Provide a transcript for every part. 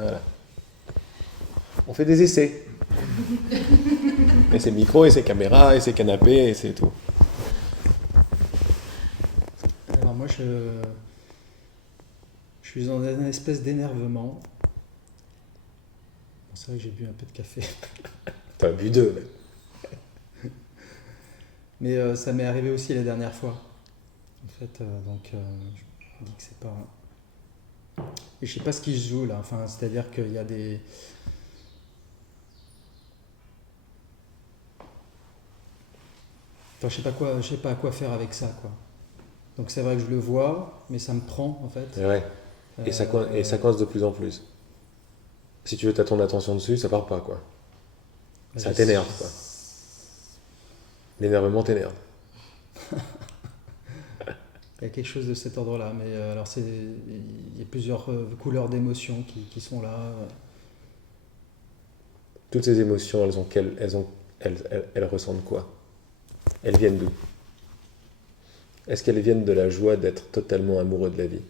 Voilà. On fait des essais. Et c'est micro, et c'est caméra, et c'est canapé, et c'est tout. Alors moi, je suis dans une espèce d'énervement. Bon, c'est vrai que j'ai bu un peu de café. T'as bu deux, même. Mais ça m'est arrivé aussi la dernière fois. En fait, donc je me dis que c'est pas... Et je sais pas ce qui se joue là. Enfin, c'est-à-dire qu'il y a des... Enfin, je sais pas à quoi faire avec ça, quoi. Donc c'est vrai que je le vois, mais ça me prend, en fait. Ouais. Et ça Euh, coince de plus en plus. Si tu veux t'as ton attention dessus, ça part pas, quoi. bah, Ça t'énerve, quoi. L'énervement t'énerve. il y a quelque chose de cet ordre-là, mais alors il y a plusieurs couleurs d'émotions qui sont là. Toutes ces émotions, elles ressentent quoi? Elles viennent d'où? Est-ce qu'elles viennent de la joie d'être totalement amoureux de la vie?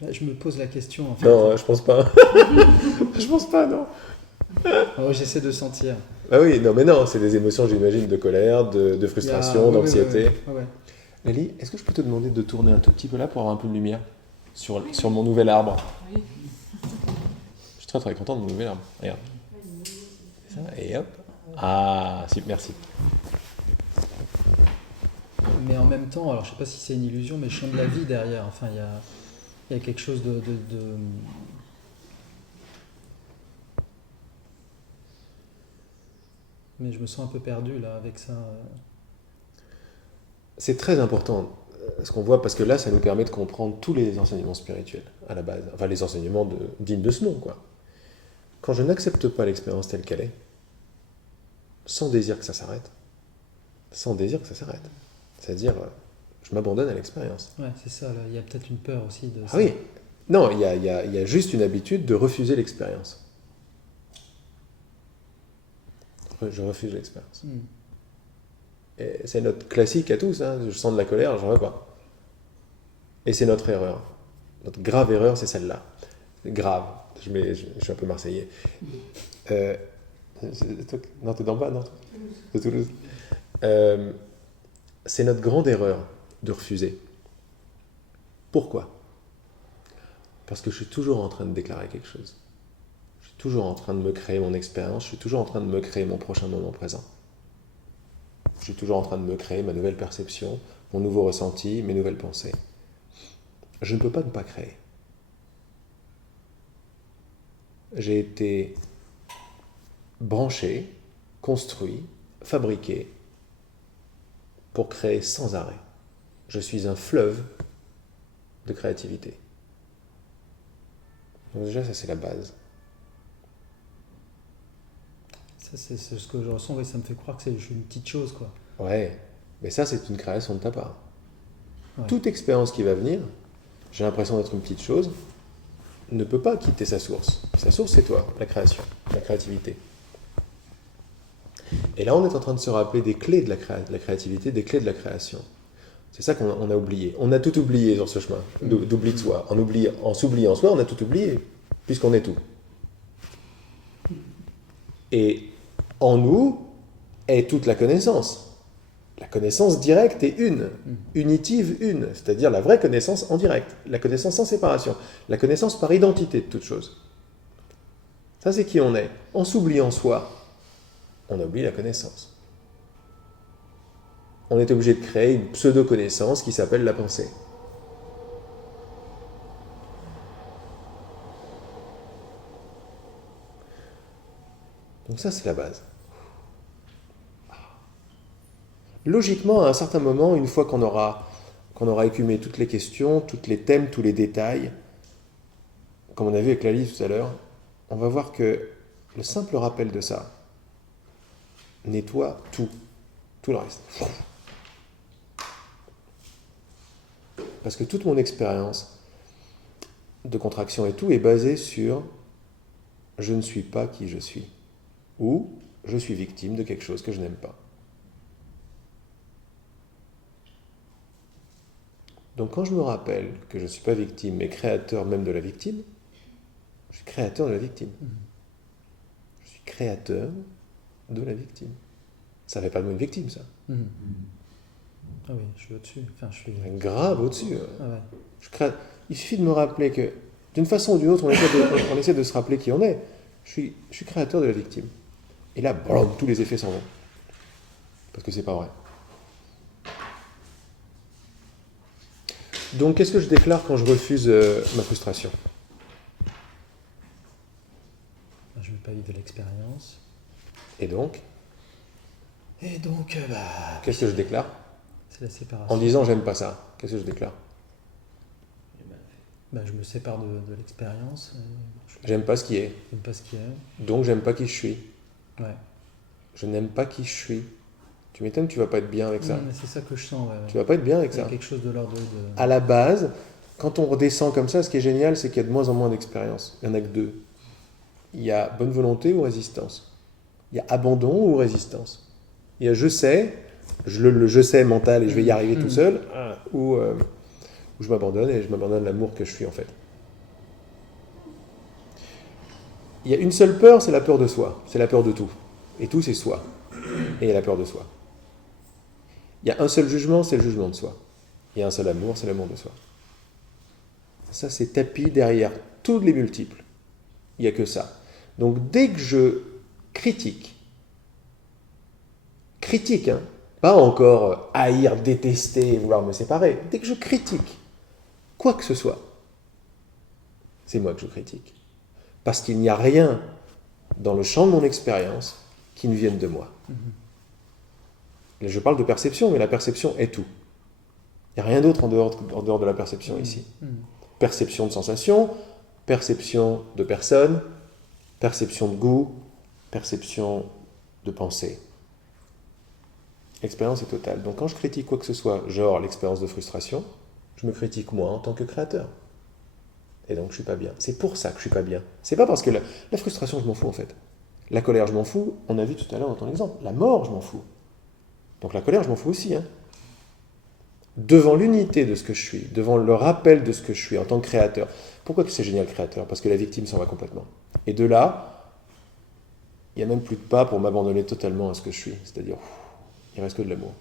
Là, je me pose la question en fait. Non, je pense pas. Je pense pas, non. Alors, j'essaie de sentir. Ah oui, non, mais non, c'est des émotions, j'imagine, de colère, de Il y a... frustration, Oui, oui, oui, oui. d'anxiété. Ouais, ouais. Lali, est-ce que je peux te demander de tourner un tout petit peu là pour avoir un peu de lumière sur mon nouvel arbre? Oui. Je suis très très content de mon nouvel arbre. Regarde. Ça, et hop. Ah, si, merci. Mais en même temps, alors je sais pas si c'est une illusion, mais je sens de la vie derrière. Enfin, il y a quelque chose Mais je me sens un peu perdu là avec ça. C'est très important ce qu'on voit parce que là, ça nous permet de comprendre tous les enseignements spirituels à la base. Enfin, les enseignements dignes de ce nom, quoi. Quand je n'accepte pas l'expérience telle qu'elle est, sans désir que ça s'arrête, sans désir que ça s'arrête, c'est-à-dire, je m'abandonne à l'expérience. Ouais, c'est ça, là. Il y a peut-être une peur aussi de Ah ça. oui, non, il y a juste une habitude de refuser l'expérience. Je refuse l'expérience. Hmm. Et c'est notre classique à tous, hein. Je sens de la colère, j'en veux pas. Et c'est notre erreur. Notre grave erreur, c'est celle-là. Grave. Je suis un peu marseillais. Euh, non, t'es d'en bas, non? De Toulouse. Euh, c'est notre grande erreur de refuser. Pourquoi? Parce que je suis toujours en train de déclarer quelque chose. Je suis toujours en train de me créer mon expérience, je suis toujours en train de me créer mon prochain moment présent. Je suis toujours en train de me créer ma nouvelle perception, mon nouveau ressenti, mes nouvelles pensées. Je ne peux pas ne pas créer. J'ai été branché, construit, fabriqué pour créer sans arrêt. Je suis un fleuve de créativité. Donc déjà, ça c'est la base. Ça, c'est ce que je ressens et ça me fait croire que c'est une petite chose, quoi. Ouais, mais ça c'est une création de ta part. Ouais. Toute expérience qui va venir, j'ai l'impression d'être une petite chose, ne peut pas quitter sa source. Sa source c'est toi, la création, la créativité. Et là on est en train de se rappeler des clés de la créativité, des clés de la création. C'est ça qu'on a oublié. On a tout oublié sur ce chemin d'oubli de soi. En s'oubliant soi, on a tout oublié, puisqu'on est tout. Et en nous est toute la connaissance. La connaissance directe est une, unitive une, c'est-à-dire la vraie connaissance en direct, la connaissance sans séparation, la connaissance par identité de toute chose. Ça c'est qui on est. En s'oubliant soi, on a oublié la connaissance. On est obligé de créer une pseudo-connaissance qui s'appelle la pensée. Donc ça c'est la base. Logiquement, à un certain moment, une fois qu'on aura écumé toutes les questions, tous les thèmes, tous les détails, comme on a vu avec la liste tout à l'heure, on va voir que le simple rappel de ça nettoie tout le reste. Parce que toute mon expérience de contraction et tout est basée sur je ne suis pas qui je suis, ou je suis victime de quelque chose que je n'aime pas. Donc quand je me rappelle que je ne suis pas victime, mais créateur même de la victime, Je suis créateur de la victime. Je suis créateur de la victime. Ça ne fait pas de moi une victime, ça. Ah oui, je suis au-dessus. Enfin, je suis... Grave au-dessus. Ah ouais. Il suffit de me rappeler que, d'une façon ou d'une autre, on essaie de se rappeler qui on est. Je suis créateur de la victime. Et là, boum, tous les effets s'en vont. Parce que c'est pas vrai. Donc, qu'est-ce que je déclare quand je refuse ma frustration? Je ne veux pas vivre de l'expérience. Et donc, qu'est-ce que je déclare? C'est la séparation. En disant j'aime pas ça, qu'est-ce que je déclare? Je me sépare de l'expérience. J'aime pas ce qui est. J'aime pas ce qu'il y a. Donc j'aime pas qui je suis. Ouais. Je n'aime pas qui je suis. Tu m'étonnes que tu vas pas être bien avec ça. Mais c'est ça que je sens. Ouais. Tu vas pas être bien avec Il y a ça. quelque chose de l'ordre de... À la base, quand on redescend comme ça, ce qui est génial, c'est qu'il y a de moins en moins d'expérience. Il y en a que deux. Il y a bonne volonté ou résistance. Il y a abandon ou résistance. Il y a je sais, le je sais mental et je vais y arriver tout seul, ou je m'abandonne et je m'abandonne l'amour que je suis en fait. Il y a une seule peur, c'est la peur de soi. C'est la peur de tout. Et tout, c'est soi. Et il y a la peur de soi. Il y a un seul jugement, c'est le jugement de soi. Il y a un seul amour, c'est l'amour de soi. Ça, c'est tapis derrière tous les multiples. Il n'y a que ça. Donc, dès que je critique, hein, pas encore haïr, détester, vouloir me séparer, dès que je critique quoi que ce soit, c'est moi que je critique. Parce qu'il n'y a rien dans le champ de mon expérience qui ne vienne de moi. Là, je parle de perception, mais la perception est tout. Il n'y a rien d'autre en dehors de la perception ici. Perception de sensation, perception de personne, perception de goût, perception de pensée. L'expérience est totale. Donc quand je critique quoi que ce soit, genre l'expérience de frustration, je me critique moi en tant que créateur. Et donc je suis pas bien. C'est pour ça que je suis pas bien. C'est pas parce que la frustration, je m'en fous en fait. La colère, je m'en fous. On a vu tout à l'heure dans ton exemple. La mort, je m'en fous. Donc la colère, je m'en fous aussi. Hein. Devant l'unité de ce que je suis, devant le rappel de ce que je suis en tant que créateur. Pourquoi c'est génial créateur? Parce que la victime s'en va complètement. Et de là, il n'y a même plus de pas pour m'abandonner totalement à ce que je suis. C'est-à-dire, il reste que de l'amour.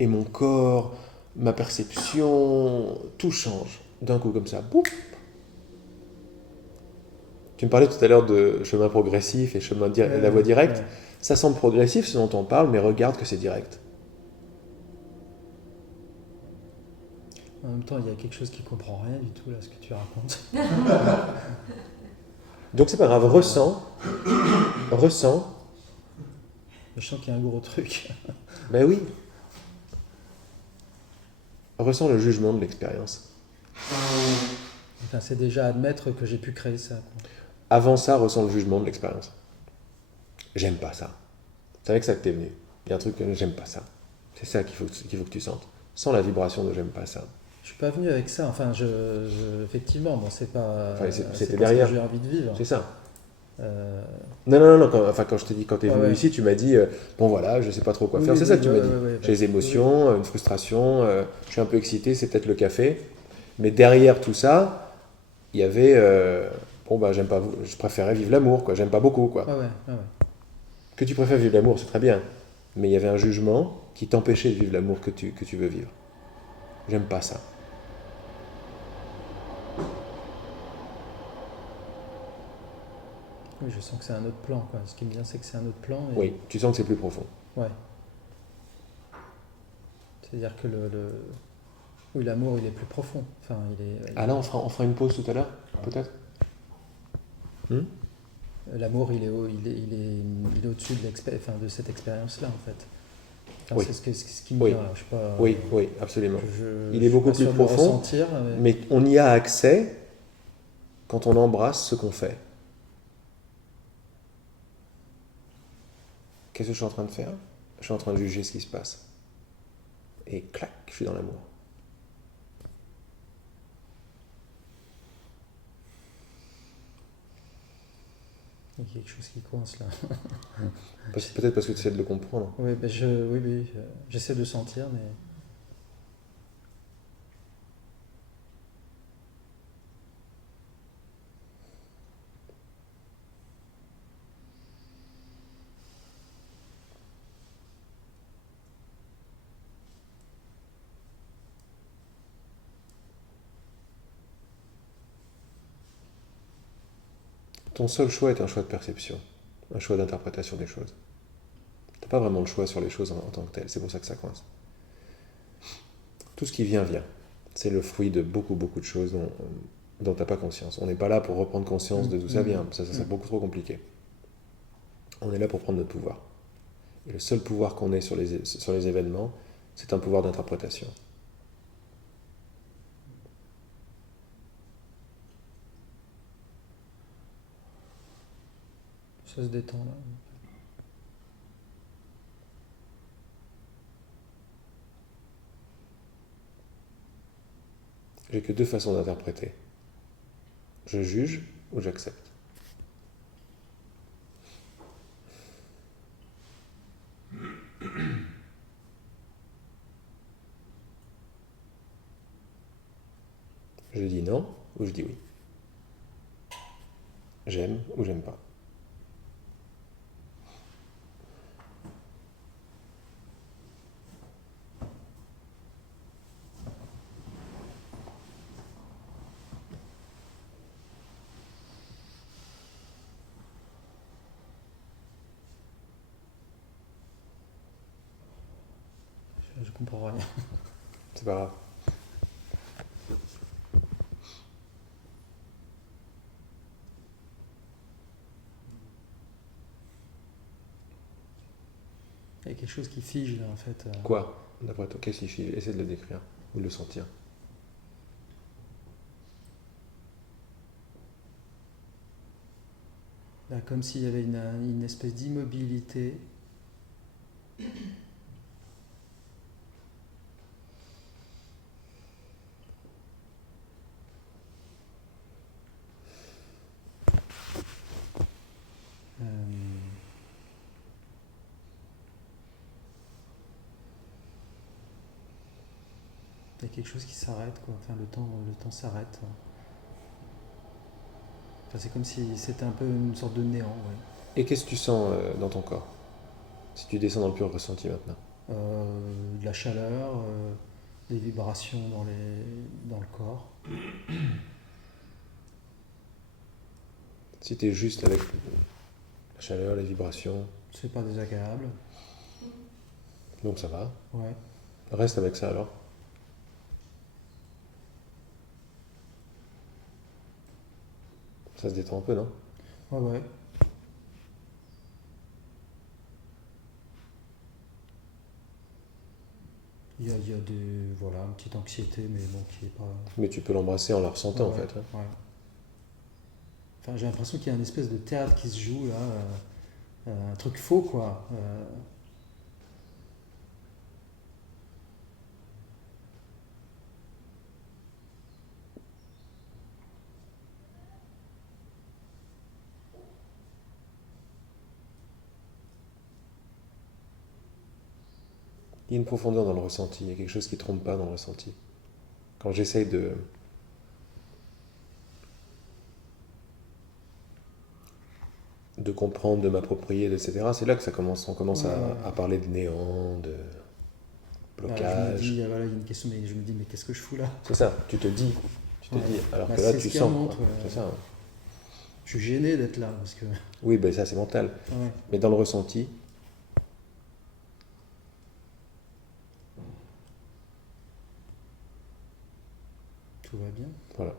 Et mon corps, ma perception, tout change. D'un coup comme ça. Boum. Tu me parlais tout à l'heure de chemin progressif et la voie directe. Ouais. Ça semble progressif ce dont on parle, mais regarde que c'est direct. En même temps, il y a quelque chose qui ne comprend rien du tout là, ce que tu racontes. Donc c'est pas grave, ressens. Je sens qu'il y a un gros truc. Ben oui. Ressens le jugement de l'expérience. Enfin, c'est déjà admettre que j'ai pu créer ça. Quoi. Avant ça, ressens le jugement de l'expérience. J'aime pas ça. C'est avec ça que t'es venu. Il y a un truc que j'aime pas ça. C'est ça qu'il faut que tu sentes. Sans la vibration de j'aime pas ça. Je suis pas venu avec ça. Enfin, effectivement, bon, c'est pas. Enfin, c'était pas derrière. Ce que j'ai envie de vivre. C'est ça. Non. Quand je t'ai dit, quand t'es venu ici, tu m'as dit, bon voilà, je sais pas trop quoi faire. C'est ça que tu m'as dit. J'ai des émotions, une frustration, je suis un peu excité, c'est peut-être le café. Mais derrière tout ça, il y avait, j'aime pas, je préférais vivre l'amour, quoi. J'aime pas beaucoup, quoi. Que tu préfères vivre l'amour, c'est très bien. Mais il y avait un jugement qui t'empêchait de vivre l'amour que tu veux vivre. J'aime pas ça. Oui, je sens que c'est un autre plan, quoi. Ce qui me vient, c'est que c'est un autre plan. Et... Oui, tu sens que c'est plus profond. Ouais. C'est-à-dire que oui, l'amour, il est plus profond. Enfin, là, on fera une pause tout à l'heure, peut-être. L'amour, il est au-dessus de cette expérience-là, en fait. Enfin, oui. C'est ce qui me vient. Je sais pas, oui, absolument. Il est beaucoup plus profond, mais on y a accès quand on embrasse ce qu'on fait. Qu'est-ce que je suis en train de faire? Je suis en train de juger ce qui se passe. Et clac, je suis dans l'amour. Il y a quelque chose qui coince là. Peut-être parce que tu essaies de le comprendre. Oui, j'essaie de sentir, mais... ton seul choix est un choix de perception, un choix d'interprétation des choses. Tu n'as pas vraiment de choix sur les choses en tant que telles, c'est pour ça que ça coince. Tout ce qui vient, vient. C'est le fruit de beaucoup, beaucoup de choses dont tu n'as pas conscience. On n'est pas là pour reprendre conscience de d'où ça vient, ça serait beaucoup trop compliqué. On est là pour prendre notre pouvoir. Et le seul pouvoir qu'on ait sur les événements, c'est un pouvoir d'interprétation. Ça se détend là. J'ai que deux façons d'interpréter. Je juge ou j'accepte. Je dis non ou je dis oui. J'aime ou j'aime pas. Je comprends rien. C'est pas grave. Il y a quelque chose qui fige là en fait. Quoi, d'après toi, qu'est-ce qu'il fait? Essaie de le décrire ou de le sentir. Là, comme s'il y avait une espèce d'immobilité. Il y a quelque chose qui s'arrête, quoi. Enfin, le temps s'arrête. Enfin, c'est comme si c'était un peu une sorte de néant, ouais. Et qu'est-ce que tu sens dans ton corps? Si tu descends dans le pur ressenti maintenant. De la chaleur, des vibrations dans le corps. Si tu es juste avec la chaleur, les vibrations, C'est pas désagréable. donc ça va. Ouais. Reste avec ça alors. Ça se détend un peu, non? Ouais, ouais. Il y a voilà, une petite anxiété, mais bon, qui est pas. Mais tu peux l'embrasser en la ressentant en Ouais, fait. Hein. ouais. Enfin, j'ai l'impression qu'il y a une espèce de théâtre qui se joue là, un truc faux, quoi. Il y a une profondeur dans le ressenti, il y a quelque chose qui ne trompe pas dans le ressenti. Quand j'essaye de comprendre, de m'approprier, etc., c'est là que on commence à parler de néant, de Je me blocage. dis, voilà, il y a une question, mais je me dis, mais qu'est-ce que je fous là? C'est ça, tu te dis, Ouais. alors Bah, que là c'est tu ce qui sens. remonte, Quoi. ouais. C'est ça. Hein. Je suis gêné d'être là parce que. Oui, ben ça c'est mental. Ouais. Mais dans le ressenti, Tout va bien. voilà.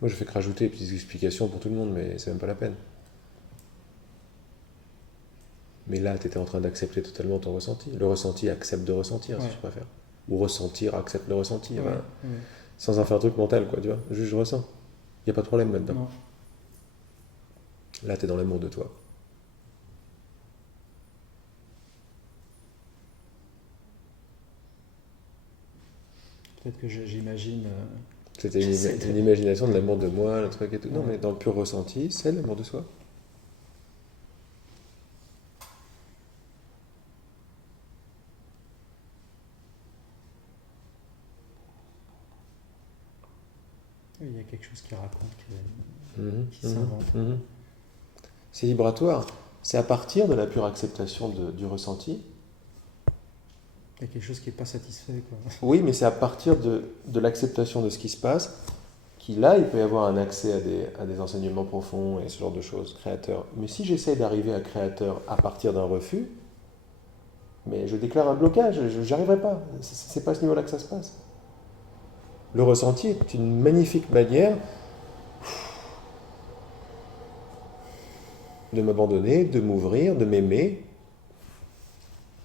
Moi je fais que rajouter des petites explications pour tout le monde, mais c'est même pas la peine. Mais là, tu étais en train d'accepter totalement ton ressenti. Le ressenti accepte de ressentir, si Ouais. tu préfères. Ou ressentir accepte de ressentir. Ouais, Hein. ouais. Sans en faire un truc mental, quoi, tu vois. Juste je ressens. Il n'y a pas de problème maintenant. Non. Là, tu es dans l'amour de toi. Peut-être que j'imagine. C'était J'essaie de- une imagination de l'amour de moi, le truc et tout. Non, Ouais. mais dans le pur ressenti, c'est l'amour de soi. Oui, il y a quelque chose qui raconte, qui Mhm, s'invente. mhm. C'est vibratoire. C'est à partir de la pure acceptation du ressenti. Il y a quelque chose qui n'est pas satisfait, quoi. Oui, mais c'est à partir de l'acceptation de ce qui se passe qu'il là, il peut y avoir un accès à des enseignements profonds et ce genre de choses, créateurs. Mais si j'essaie d'arriver à créateur à partir d'un refus, mais je déclare un blocage, je n'y arriverai pas. C'est pas à ce niveau-là que ça se passe. Le ressenti est une magnifique manière de m'abandonner, de m'ouvrir, de m'aimer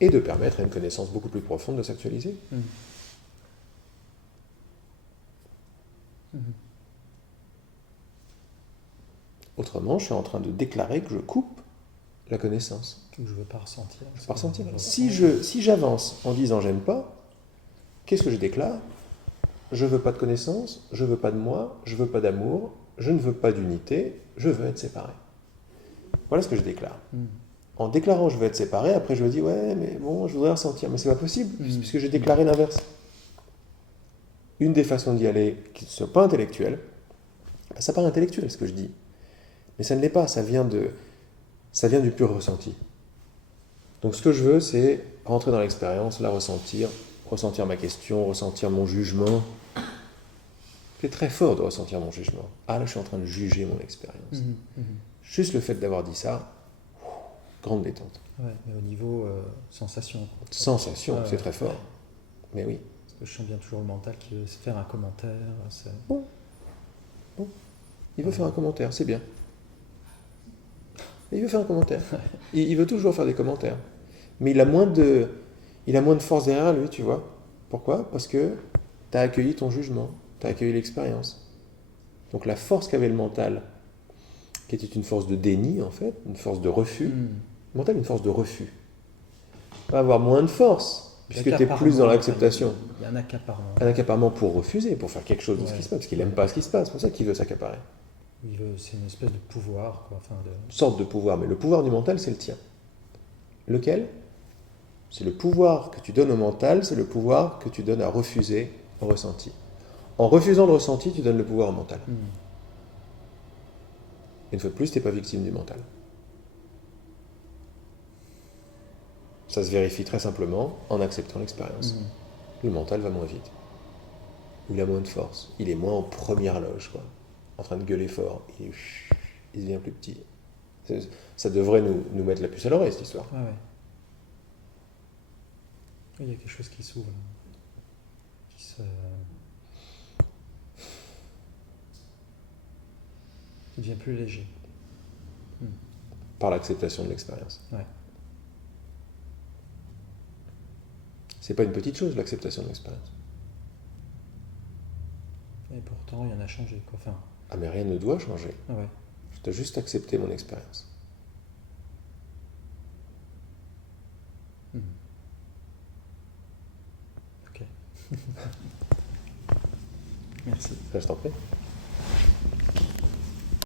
et de permettre à une connaissance beaucoup plus profonde de s'actualiser. Mm. Mhm. Autrement, je suis en train de déclarer que je coupe la connaissance. Ou je ne veux pas ressentir. Je veux pas ressentir. Si j'avance en disant j'aime pas, qu'est-ce que je déclare? Je veux pas de connaissance, je veux pas de moi, je veux pas d'amour, je ne veux pas d'unité, je veux être séparé. Voilà ce que je déclare. Mm. En déclarant je veux être séparé, après je me dis ouais mais bon je voudrais ressentir, mais c'est pas possible puisque j'ai déclaré l'inverse. Une des façons d'y aller qui ne soit pas intellectuelle, ça paraît intellectuel ce que je dis, mais ça ne l'est pas, ça vient du pur ressenti. Donc ce que je veux c'est rentrer dans l'expérience, la ressentir ma question, ressentir mon jugement. C'est très fort de ressentir mon jugement. Ah là je suis en train de juger mon expérience. Juste le fait d'avoir dit ça, grande détente. Ouais, mais au niveau sensation. Quoi. Sensation, c'est très fort. Mais oui. Parce que je sens bien toujours le mental qui veut faire un commentaire. Bon. Il veut faire un commentaire, c'est bien. Il veut faire un commentaire. Il veut toujours faire des commentaires. Mais il a moins de force derrière lui, tu vois. Pourquoi? Parce que tu as accueilli ton jugement, tu as accueilli l'expérience. Donc la force qu'avait le mental, qui était une force de déni en fait, une force de refus, le mental est une force de refus. Va avoir moins de force, puisque tu es plus dans l'acceptation. Il y a un accaparement. Un accaparement pour refuser, pour faire quelque chose de ce qui se passe, parce qu'il n'aime pas ce qui se passe, c'est pour ça qu'il veut s'accaparer. C'est une espèce de pouvoir, quoi. Une sorte de pouvoir, mais le pouvoir du mental, c'est le tien. Lequel? C'est le pouvoir que tu donnes au mental, c'est le pouvoir que tu donnes à refuser au ressenti. En refusant le ressenti, tu donnes le pouvoir au mental. Une fois de plus, tu n'es pas victime du mental. Ça se vérifie très simplement en acceptant l'expérience. Le mental va moins vite. Il a moins de force. Il est moins en première loge, quoi. En train de gueuler fort. Il devient plus petit. Ça devrait nous mettre la puce à l'oreille, cette histoire. Ah ouais. Il y a quelque chose qui s'ouvre. Qui devient plus léger. Par l'acceptation de l'expérience. Ouais. C'est pas une petite chose, l'acceptation de l'expérience. Et pourtant, il y en a changé, quoi. Enfin... Ah, mais rien ne doit changer. Ah ouais. Je dois juste accepter mon expérience. Ok. Merci. Je t'en prie.